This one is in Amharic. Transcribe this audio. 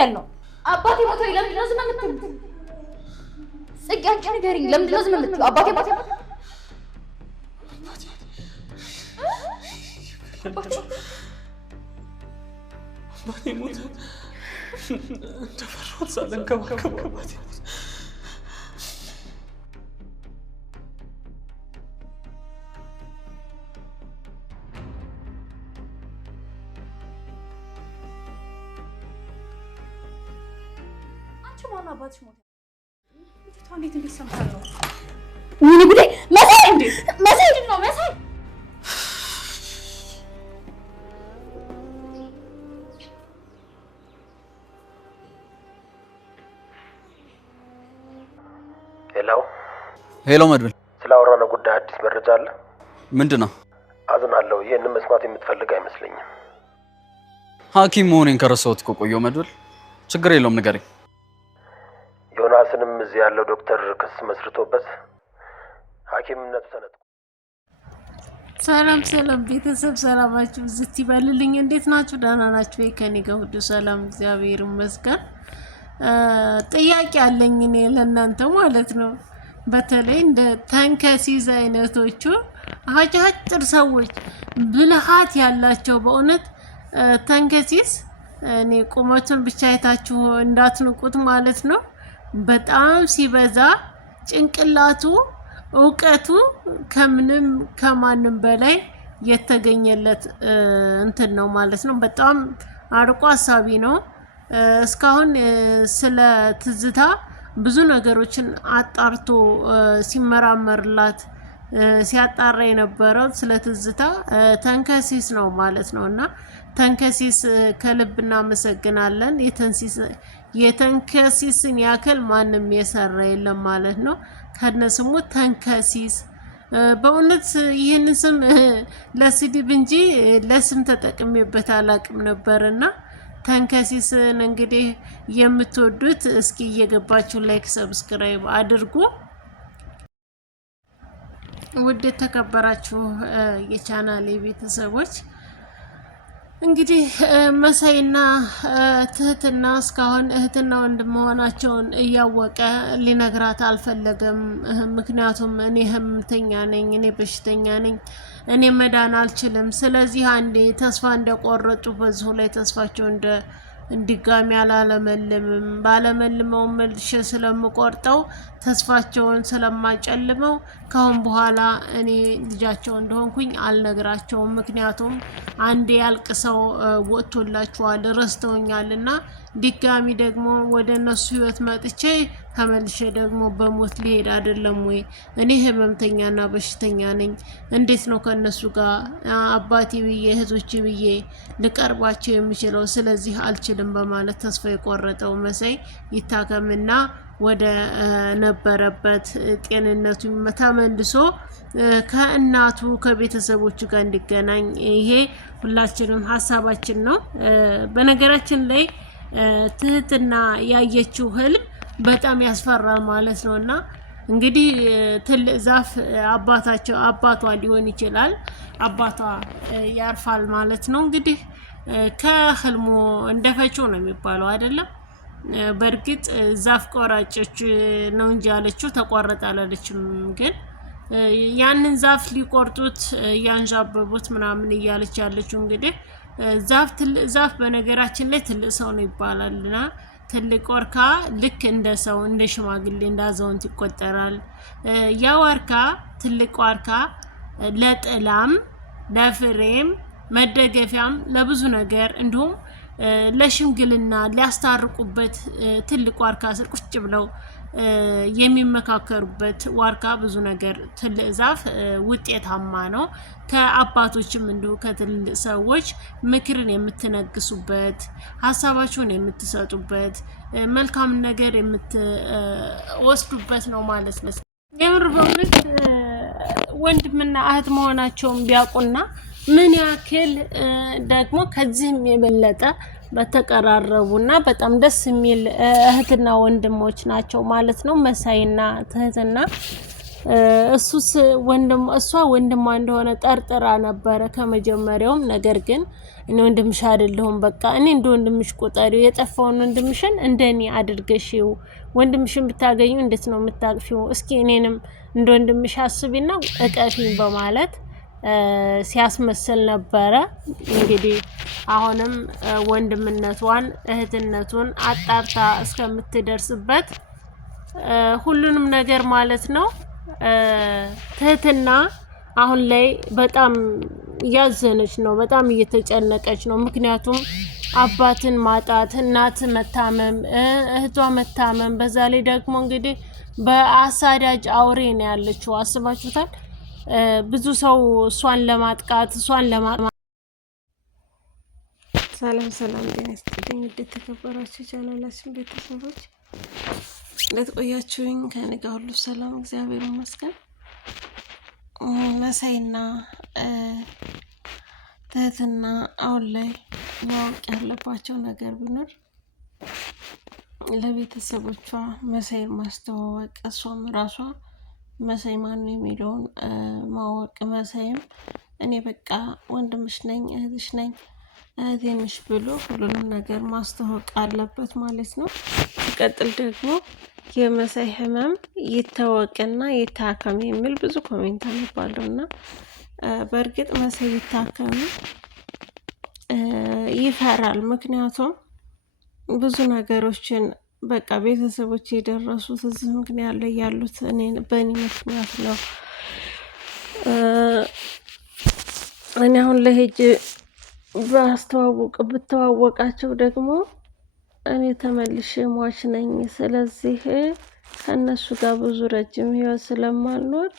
ያለው? አባቴ ሞቶ ለምንድን ነው ዝም የምትሉት? ጽጌ አንቺ ንገሪኝ፣ ለምንድን ነው ዝም የምትሉ? አባቴ ሞቶ እንደፈራሁት ሳልንከባከበው አባቴ ሞተ። አንቺ ማን አባትሽ ሞተ? እንዴት እንዲሰማው? ምን ጉዴ! መሳይ ነው መሳይ ሄሎ መድብል፣ ስላወራነው ጉዳይ አዲስ መረጃ አለ? ምንድነው? አዝናለሁ። ይሄንን መስማት የምትፈልግ አይመስለኝም። ሐኪም መሆኔን ከረሳሁት እኮ ቆየሁ መድብል። ችግር የለውም ንገረኝ። ዮናስንም እዚህ ያለው ዶክተር ክስ መስርቶበት ሐኪምነቱ ተነጥቆ። ሰላም ቤተሰብ ሰላማችሁ ዝት ይበልልኝ። እንዴት ናችሁ? ደህና ናችሁ ወይ? ከኔ ጋር ሁሉ ሰላም እግዚአብሔር ይመስገን። ጥያቄ አለኝ እኔ ለእናንተ ማለት ነው። በተለይ እንደ ተንከሲስ አይነቶቹ አጫጭር ሰዎች ብልሃት ያላቸው በእውነት ተንከሲስ እኔ ቁመቱን ብቻ አይታችሁ እንዳትንቁት ማለት ነው። በጣም ሲበዛ ጭንቅላቱ እውቀቱ ከምንም ከማንም በላይ የተገኘለት እንትን ነው ማለት ነው። በጣም አርቆ ሐሳቢ ነው። እስካሁን ስለ ትዝታ ብዙ ነገሮችን አጣርቶ ሲመራመርላት ሲያጣራ የነበረው ስለ ትዝታ ተንከሲስ ነው ማለት ነውና ተንከሲስ ከልብ እናመሰግናለን። የተንከሲስን ያክል ማንም የሰራ የለም ማለት ነው። ከነስሙ ተንከሲስ በእውነት ይህን ስም ለስድብ እንጂ ለስም ተጠቅሜበት አላቅም ነበርና ተንከሲስን እንግዲህ የምትወዱት እስኪ እየገባችሁ ላይክ ሰብስክራይብ አድርጉ። ውድ የተከበራችሁ የቻናሌ ቤተሰቦች እንግዲህ መሳይና ትህትና እስካሁን እህትና ወንድም መሆናቸውን እያወቀ ሊነግራት አልፈለገም። ምክንያቱም እኔ ህመምተኛ ነኝ፣ እኔ በሽተኛ ነኝ፣ እኔ መዳን አልችልም። ስለዚህ አንዴ ተስፋ እንደቆረጡ በዚሁ ላይ ተስፋቸው እንዲጋሚ አላለመልምም። ባለመልመው መልሼ ስለምቆርጠው ተስፋቸውን ስለማጨልመው ካሁን በኋላ እኔ ልጃቸው እንደሆንኩኝ አልነግራቸውም። ምክንያቱም አንዴ ያልቅሰው ወጥቶላቸዋል ረስተውኛልና ድጋሚ ደግሞ ወደ እነሱ ህይወት መጥቼ ተመልሼ ደግሞ በሞት ሊሄድ አይደለም ወይ? እኔ ህመምተኛና በሽተኛ ነኝ። እንዴት ነው ከነሱ ጋር አባቴ ብዬ እህቶቼ ብዬ ልቀርባቸው የምችለው? ስለዚህ አልችልም በማለት ተስፋ የቆረጠው መሳይ ይታከምና ወደ ነበረበት ጤንነቱ ተመልሶ ከእናቱ ከቤተሰቦቹ ጋር እንዲገናኝ ይሄ ሁላችንም ሀሳባችን ነው። በነገራችን ላይ ትህትና ያየችው ህልም በጣም ያስፈራል ማለት ነውና እንግዲህ ትልቅ ዛፍ አባቷ ሊሆን ይችላል። አባቷ ያርፋል ማለት ነው። እንግዲህ ከህልሙ እንደፈችው ነው የሚባለው አይደለም። በእርግጥ ዛፍ ቆራጮች ነው እንጂ ያለችው ተቆረጠ አላለችም። ግን ያንን ዛፍ ሊቆርጡት ያንዣበቡት ምናምን እያለች ያለችው እንግዲህ ዛፍ በነገራችን ላይ ትልቅ ሰው ነው ይባላልና ትልቅ ወርካ ልክ እንደ ሰው እንደ ሽማግሌ እንደ አዛውንት ይቆጠራል። ያ ወርካ ትልቅ ወርካ ለጥላም ለፍሬም መደገፊያም ለብዙ ነገር እንዲሁም ለሽምግልና ሊያስታርቁበት ትልቅ ዋርካ ስር ቁጭ ብለው የሚመካከሩበት ዋርካ ብዙ ነገር ትልቅ ዛፍ ውጤታማ ነው። ከአባቶችም እንዲሁ ከትልቅ ሰዎች ምክርን የምትነግሱበት ሀሳባችሁን የምትሰጡበት መልካም ነገር የምትወስዱበት ነው ማለት ነው። የምር በእውነት ወንድምና እህት መሆናቸውን ቢያውቁና ምን ያክል ደግሞ ከዚህም የበለጠ በተቀራረቡና በጣም ደስ የሚል እህትና ወንድሞች ናቸው ማለት ነው መሳይና ትህትና። እሱስ እሷ ወንድሟ እንደሆነ ጠርጥራ ነበረ ከመጀመሪያውም። ነገር ግን እኔ ወንድምሽ አይደለሁም፣ በቃ እኔ እንደ ወንድምሽ ቁጠሪው፣ የጠፋውን ወንድምሽን እንደኔ አድርገሽው፣ ወንድምሽን ብታገኙ እንዴት ነው የምታቅፊው? እስኪ እኔንም እንደ ወንድምሽ አስቢና እቀፊኝ በማለት ሲያስመስል ነበረ። እንግዲህ አሁንም ወንድምነቷን እህትነቱን አጣርታ እስከምትደርስበት ሁሉንም ነገር ማለት ነው። ትህትና አሁን ላይ በጣም እያዘነች ነው፣ በጣም እየተጨነቀች ነው። ምክንያቱም አባትን ማጣት፣ እናት መታመም፣ እህቷ መታመም፣ በዛ ላይ ደግሞ እንግዲህ በአሳዳጅ አውሬ ነው ያለችው። አስባችሁታል? ብዙ ሰው እሷን ለማጥቃት ሰላም ሰላም፣ ጤና ይስጥልኝ ውድ የተከበራችሁ ቻናላችን ቤተሰቦች ለተቆያችሁኝ ከእኔ ጋር ሁሉ ሰላም እግዚአብሔር ይመስገን። መሳይና ትህትና አሁን ላይ ማወቅ ያለባቸው ነገር ቢኖር ለቤተሰቦቿ መሳይን ማስተዋወቅ፣ እሷም ራሷ መሳይ ማን የሚለውን ማወቅ፣ መሳይም እኔ በቃ ወንድምሽ ነኝ እህትሽ ነኝ እህቴ ነሽ ብሎ ሁሉንም ነገር ማስተዋወቅ አለበት ማለት ነው። ሲቀጥል ደግሞ የመሳይ ህመም ይታወቅና ይታከም የሚል ብዙ ኮሜንት አነባለሁ እና በእርግጥ መሳይ ይታከም ይፈራል። ምክንያቱም ብዙ ነገሮችን በቃ ቤተሰቦች የደረሱት እዚህ ምክንያት ላይ ያሉት በእኔ ምክንያት ነው። እኔ አሁን ለሄጅ ብተዋወቃቸው ደግሞ እኔ ተመልሼ ሟች ነኝ። ስለዚህ ከእነሱ ጋር ብዙ ረጅም ህይወት ስለማልኖር